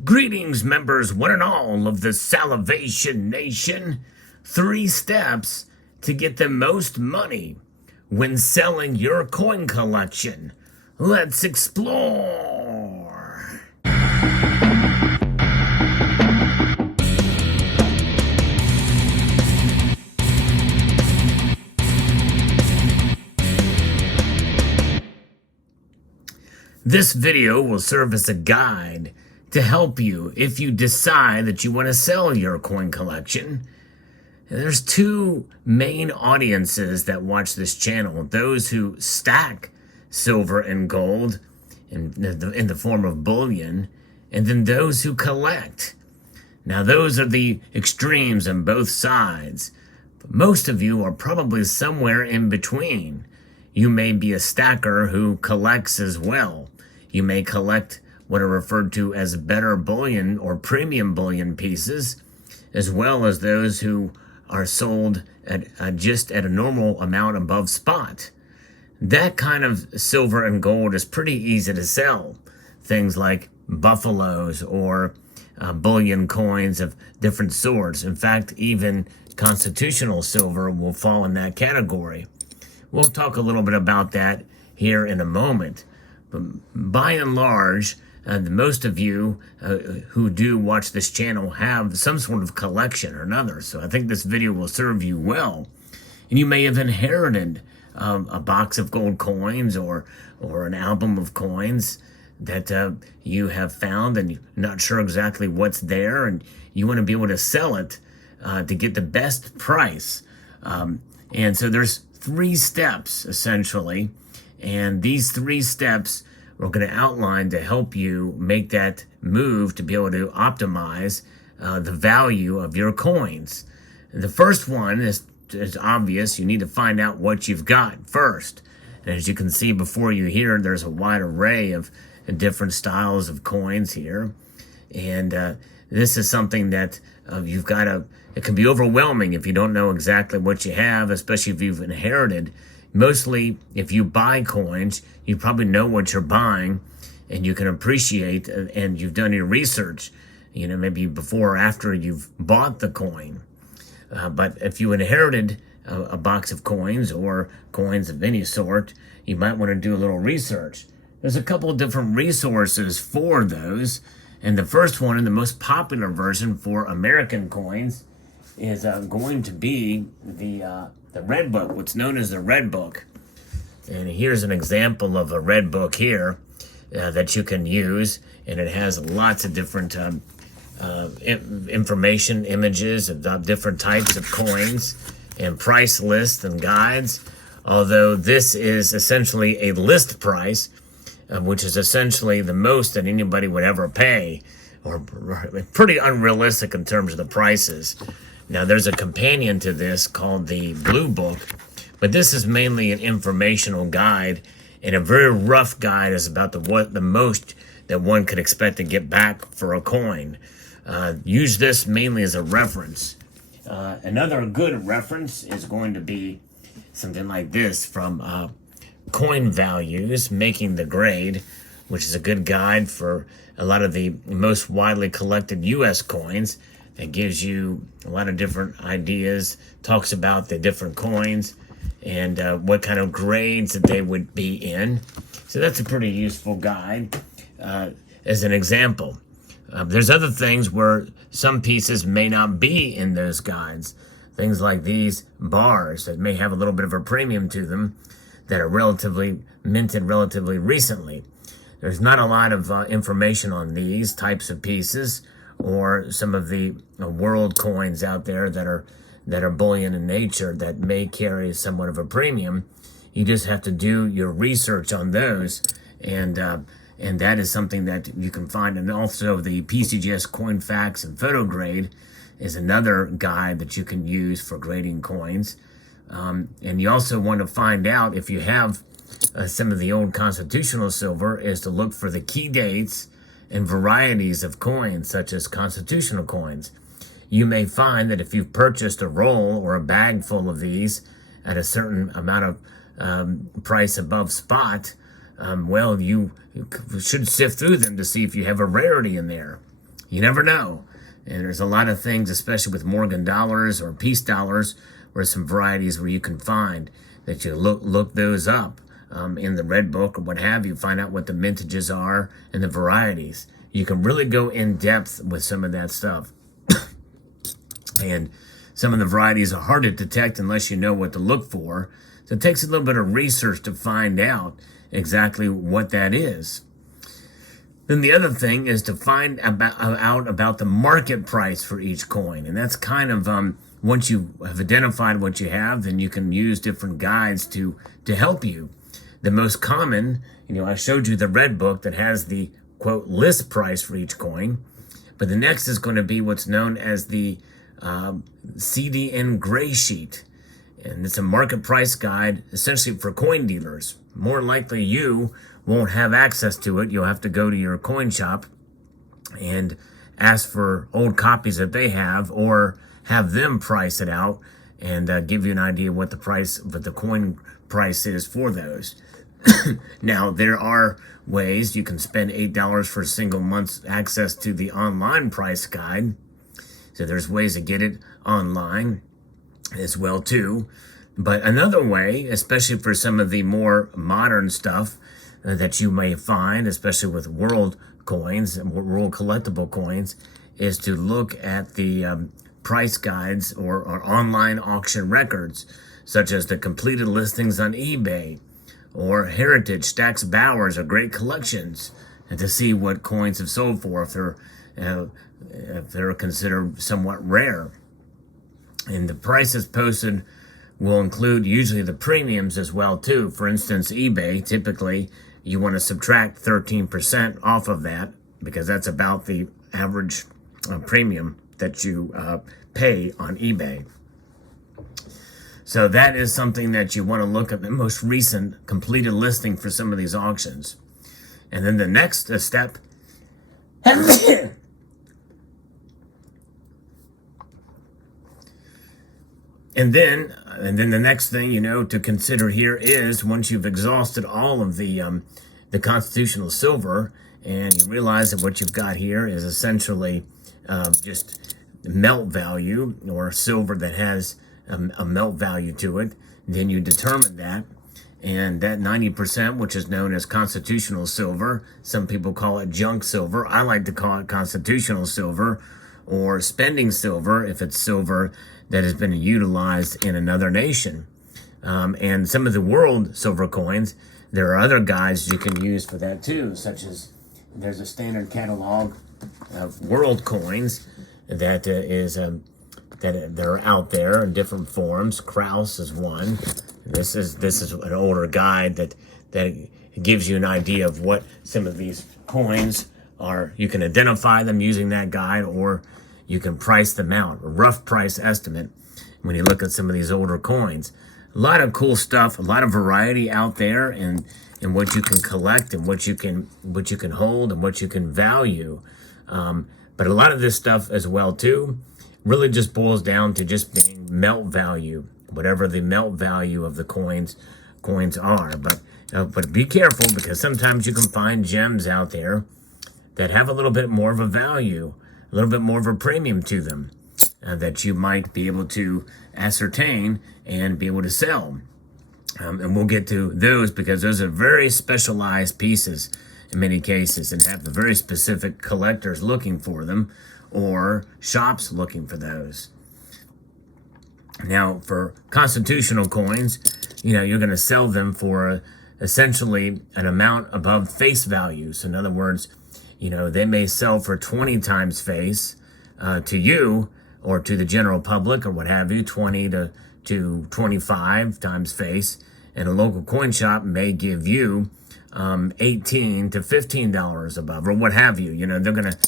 Greetings, members, one and all of the Salivation Nation. 3 steps to get the most money when selling your coin collection. Let's explore. This video will serve as a guide to help you if you decide that you want to sell your coin collection. And there's 2 main audiences that watch this channel: those who stack silver and gold in the form of bullion, and then those who collect. Now, those are the extremes on both sides. But most of you are probably somewhere in between. You may be a stacker who collects as well. You may collect what are referred to as better bullion or premium bullion pieces, as well as those who are sold at just at a normal amount above spot. That kind of silver and gold is pretty easy to sell. Things like buffaloes or bullion coins of different sorts. In fact, even constitutional silver will fall in that category. We'll talk a little bit about that here in a moment. But by and large, most of you who do watch this channel have some sort of collection or another. So I think this video will serve you well. And you may have inherited a box of gold coins or an album of coins that you have found and you're not sure exactly what's there, and you want to be able to sell it to get the best price. And so there's 3 steps essentially. And these 3 steps we're going to outline to help you make that move to be able to optimize the value of your coins. And the first one is obvious. You need to find out what you've got first. And as you can see before you here, there's a wide array of different styles of coins here. And this is something that you've got to, it can be overwhelming if you don't know exactly what you have, especially if you've inherited. Mostly, if you buy coins, you probably know what you're buying, and you can appreciate, and you've done your research, maybe before or after you've bought the coin. But if you inherited a box of coins or coins of any sort, you might want to do a little research. There's a couple of different resources for those, and the first one, and the most popular version for American coins, is going to be the Red Book, what's known as the Red Book. And here's an example of a Red Book here that you can use, and it has lots of different information, images of different types of coins, and price lists and guides. Although this is essentially a list price, which is essentially the most that anybody would ever pay, or pretty unrealistic in terms of the prices. Now, there's a companion to this called the Blue Book, but this is mainly an informational guide, and a very rough guide is about the most that one could expect to get back for a coin. Use this mainly as a reference. Another good reference is going to be something like this from Coin Values, Making the Grade, which is a good guide for a lot of the most widely collected U.S. coins. It gives you a lot of different ideas, talks about the different coins and what kind of grades that they would be in. So that's a pretty useful guide as an example. There's other things where some pieces may not be in those guides. Things like these bars that may have a little bit of a premium to them that are minted relatively recently. There's not a lot of information on these types of pieces, or some of the world coins out there that are bullion in nature that may carry somewhat of a premium. You just have to do your research on those, and that is something that you can find. And also the PCGS Coin Facts and Photo Grade is another guide that you can use for grading coins. And you also want to find out if you have some of the old constitutional silver, is to look for the key dates and varieties of coins, such as constitutional coins. You may find that if you've purchased a roll or a bag full of these at a certain amount of price above spot, well, you should sift through them to see if you have a rarity in there. You never know. And there's a lot of things, especially with Morgan dollars or peace dollars, where some varieties where you can find that you look those up in the red book or what have you, find out what the mintages are and the varieties. You can really go in depth with some of that stuff. And some of the varieties are hard to detect unless you know what to look for. So it takes a little bit of research to find out exactly what that is. Then the other thing is to find out about the market price for each coin. And that's kind of, once you have identified what you have, then you can use different guides to help you. The most common, I showed you the red book that has the, quote, list price for each coin. But the next is going to be what's known as the Cdn Gray Sheet. And it's a market price guide, essentially for coin dealers. More likely you won't have access to it. You'll have to go to your coin shop and ask for old copies that they have, or have them price it out and give you an idea what the coin price is for those. Now, there are ways you can spend $8 for a single month's access to the online price guide. So there's ways to get it online as well too. But another way, especially for some of the more modern stuff that you may find, especially with world coins and world collectible coins, is to look at the price guides or online auction records, such as the completed listings on eBay or Heritage, Stacks, Bowers, or Great Collections, and to see what coins have sold for if they're considered somewhat rare. And the prices posted will include usually the premiums as well too. For instance, eBay, typically you want to subtract 13% off of that, because that's about the average premium that you pay on eBay. So that is something that you want to look at, the most recent completed listing for some of these auctions. And then the next step and then the next thing, to consider here is, once you've exhausted all of the constitutional silver, and you realize that what you've got here is essentially just melt value, or silver that has a melt value to it, then you determine that. And that 90%, which is known as constitutional silver, some people call it junk silver. I like to call it constitutional silver, or spending silver if it's silver that has been utilized in another nation. And some of the world silver coins, there are other guides you can use for that too, such as there's a standard catalog of world coins that that are out there in different forms. Kraus is one. This is an older guide that gives you an idea of what some of these coins are. You can identify them using that guide, or you can price them out, a rough price estimate, when you look at some of these older coins. A lot of cool stuff, a lot of variety out there, and what you can collect, and what you can hold, and what you can value. But a lot of this stuff as well too really just boils down to just being melt value, whatever the melt value of the coins are. But be careful, because sometimes you can find gems out there that have a little bit more of a value, a little bit more of a premium to them, that you might be able to ascertain and be able to sell. And we'll get to those, because those are very specialized pieces in many cases, and have the very specific collectors looking for them, or shops looking for those. Now, for constitutional coins, you're going to sell them for essentially an amount above face value. So in other words, they may sell for 20 times face to you, or to the general public, or what have you, 20 to 25 times face, and a local coin shop may give you $18 to $15 above, or what have you. They're gonna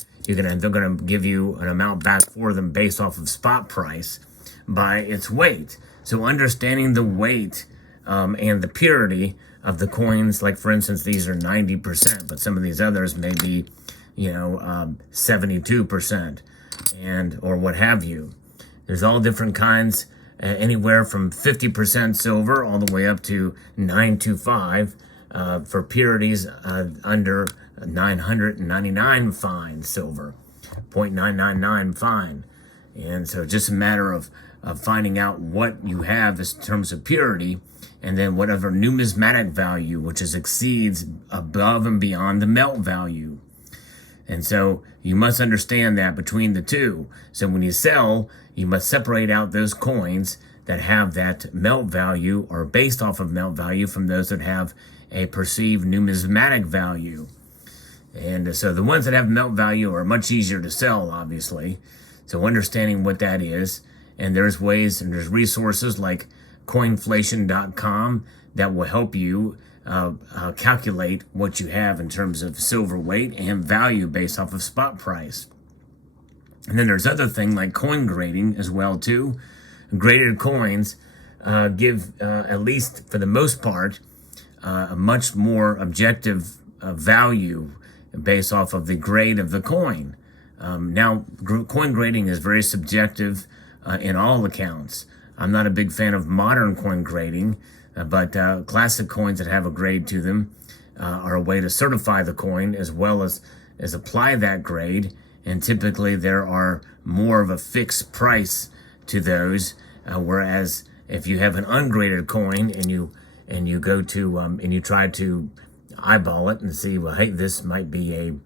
give you an amount back for them based off of spot price by its weight. So understanding the weight and the purity of the coins, like for instance, these are 90%, but some of these others may be 72%, or what have you. There's all different kinds, anywhere from 50% silver all the way up to 925 for purities under 999 fine silver. 0.999 fine. And so just a matter of finding out what you have in terms of purity, and then whatever numismatic value, which exceeds above and beyond the melt value. And so you must understand that between the two. So when you sell, you must separate out those coins that have that melt value or based off of melt value from those that have a perceived numismatic value. And so the ones that have melt value are much easier to sell, obviously. So understanding what that is, and there's ways and there's resources like coinflation.com that will help you calculate what you have in terms of silver weight and value based off of spot price. And then there's other things like coin grading as well too. Graded coins give, at least for the most part, a much more objective value based off of the grade of the coin. Now, coin grading is very subjective in all accounts. I'm not a big fan of modern coin grading, but classic coins that have a grade to them are a way to certify the coin as well as apply that grade. And typically there are more of a fixed price to those, whereas if you have an ungraded coin and you go to and you try to eyeball it and see, well, hey, this might be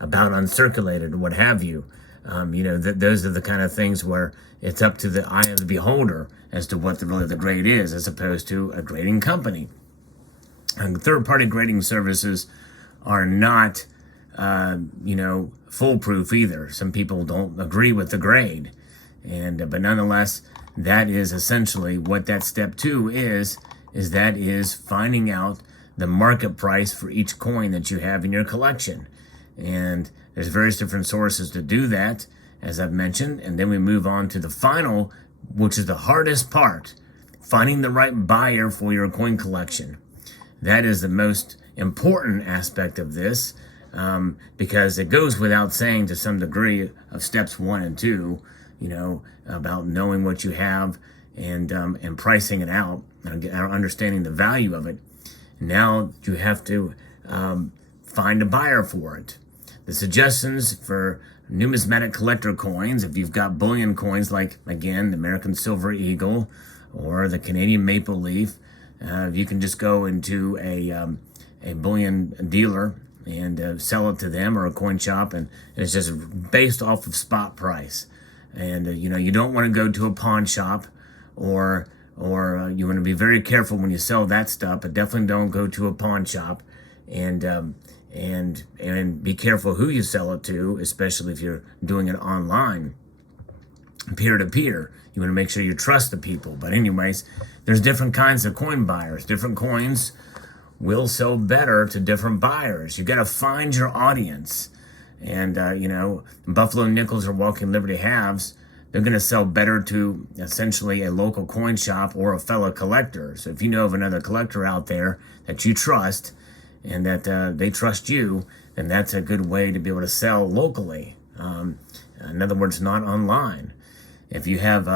about uncirculated or what have you. Those are the kind of things where it's up to the eye of the beholder as to what really the grade is, as opposed to a grading company. And third-party grading services are not, foolproof either. Some people don't agree with the grade, but nonetheless, that is essentially what that step 2 is that is finding out the market price for each coin that you have in your collection. And there's various different sources to do that, as I've mentioned. And then we move on to the final, which is the hardest part, finding the right buyer for your coin collection. That is the most important aspect of this, because it goes without saying to some degree of steps 1 and 2, about knowing what you have and pricing it out and understanding the value of it. Now you have to find a buyer for it. The suggestions for numismatic collector coins, if you've got bullion coins like, again, the American Silver Eagle or the Canadian Maple Leaf, you can just go into a bullion dealer and sell it to them, or a coin shop, and it's just based off of spot price. And you don't want to go to a pawn shop, or you want to be very careful when you sell that stuff, but definitely don't go to a pawn shop, and be careful who you sell it to, especially if you're doing it online, peer-to-peer. You want to make sure you trust the people. But anyways, there's different kinds of coin buyers. Different coins will sell better to different buyers. You got to find your audience. And, Buffalo Nickels or Walking Liberty Halves, they're going to sell better to essentially a local coin shop or a fellow collector. So if you know of another collector out there that you trust and that they trust you, then that's a good way to be able to sell locally. In other words, not online. If you have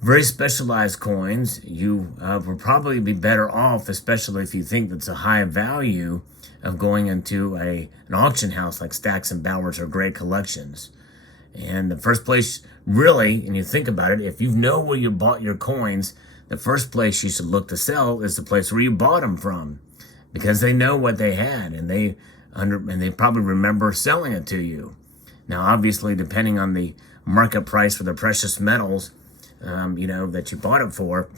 very specialized coins, you will probably be better off, especially if you think that's a high value, of going into an auction house like Stacks and Bowers or Great Collections. And the first place, really, and you think about it, if you know where you bought your coins, the first place you should look to sell is the place where you bought them from, because they know what they had, and they probably remember selling it to you. Now, obviously, depending on the market price for the precious metals, that you bought it for,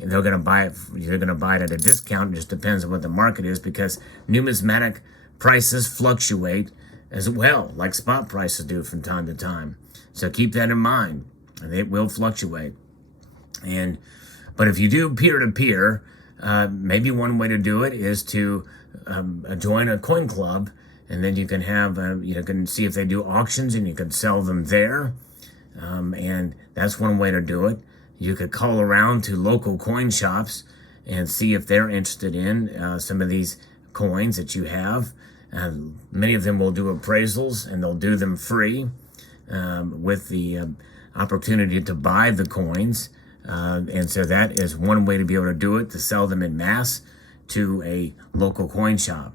they're going to buy it. You're going to buy it at a discount. It just depends on what the market is, because numismatic prices fluctuate as well, like spot prices do from time to time. So keep that in mind. They will fluctuate. But if you do peer-to-peer, maybe one way to do it is to join a coin club, and then you can have you can see if they do auctions, and you can sell them there. And that's one way to do it. You could call around to local coin shops and see if they're interested in some of these coins that you have. Many of them will do appraisals, and they'll do them free with the opportunity to buy the coins. And so that is one way to be able to do it, to sell them in mass to a local coin shop.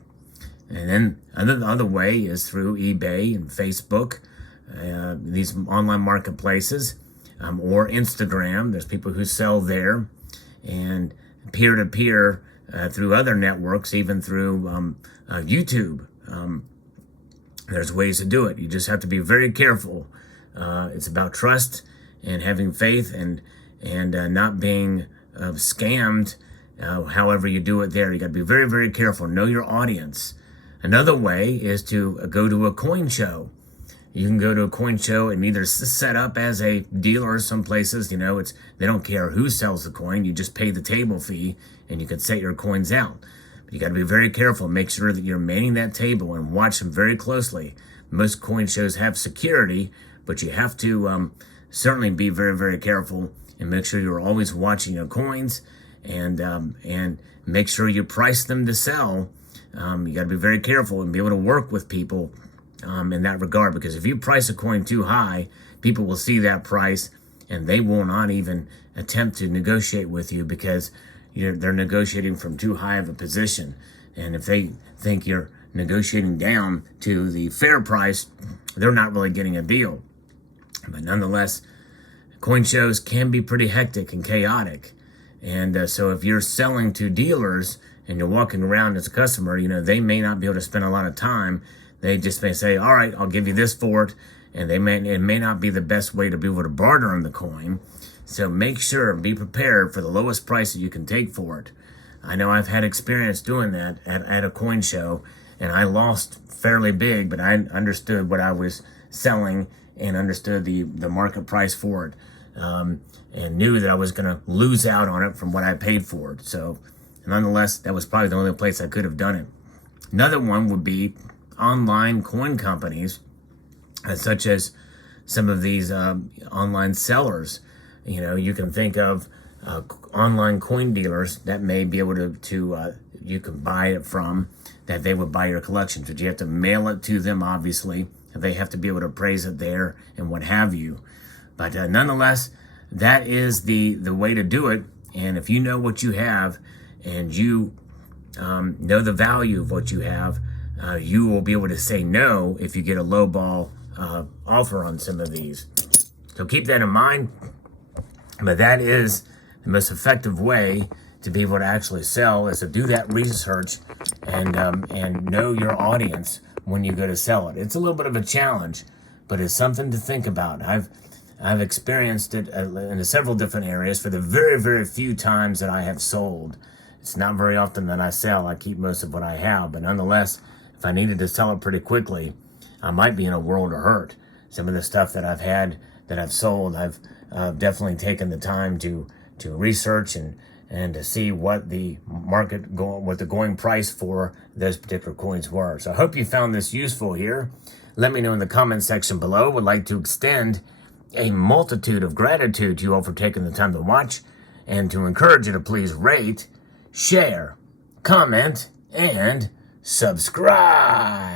And then other way is through eBay and Facebook, these online marketplaces, or Instagram. There's people who sell there, and peer-to-peer through other networks, even through YouTube. There's ways to do it. You just have to be very careful. It's about trust and having faith, and not being scammed. However you do it there, you got to be very, very careful. Know your audience. Another way is to go to a coin show. You can go to a coin show and either set up as a dealer. Some places, they don't care who sells the coin. You just pay the table fee and you can set your coins out. But you got to be very careful. Make sure that you're manning that table and watch them very closely. Most coin shows have security, but you have to certainly be very, very careful and make sure you're always watching your coins, and make sure you price them to sell. You got to be very careful and be able to work with people in that regard, because if you price a coin too high, people will see that price and they will not even attempt to negotiate with you, because they're negotiating from too high of a position. And if they think you're negotiating down to the fair price, they're not really getting a deal. But nonetheless, coin shows can be pretty hectic and chaotic. And so if you're selling to dealers and you're walking around as a customer, they may not be able to spend a lot of time. They just may say, all right, I'll give you this for it. And it may not be the best way to be able to barter on the coin. So make sure, be prepared for the lowest price that you can take for it. I know I've had experience doing that at a coin show, and I lost fairly big, but I understood what I was selling and understood the market price for it, and knew that I was going to lose out on it from what I paid for it. So nonetheless, that was probably the only place I could have done it. Another one would be online coin companies, such as some of these online sellers. You can think of online coin dealers that may be able to you can buy it from, that they would buy your collection. But you have to mail it to them, obviously. They have to be able to appraise it there and what have you. But nonetheless, that is the way to do it. And if you know what you have and you know the value of what you have, you will be able to say no if you get a low ball offer on some of these. So keep that in mind. But that is the most effective way to be able to actually sell, is to do that research and know your audience when you go to sell it. It's a little bit of a challenge, but it's something to think about. I've experienced it in several different areas. For the very, very few times that I have sold, it's not very often that I sell. I keep most of what I have, but nonetheless, if I needed to sell it pretty quickly, I might be in a world of hurt. Some of the stuff that I've had, that I've sold, I've definitely taken the time to research and to see what the what the going price for those particular coins were. So I hope you found this useful here. Let me know in the comment section below. Would like to extend a multitude of gratitude to you all for taking the time to watch, and to encourage you to please rate, share, comment, and subscribe.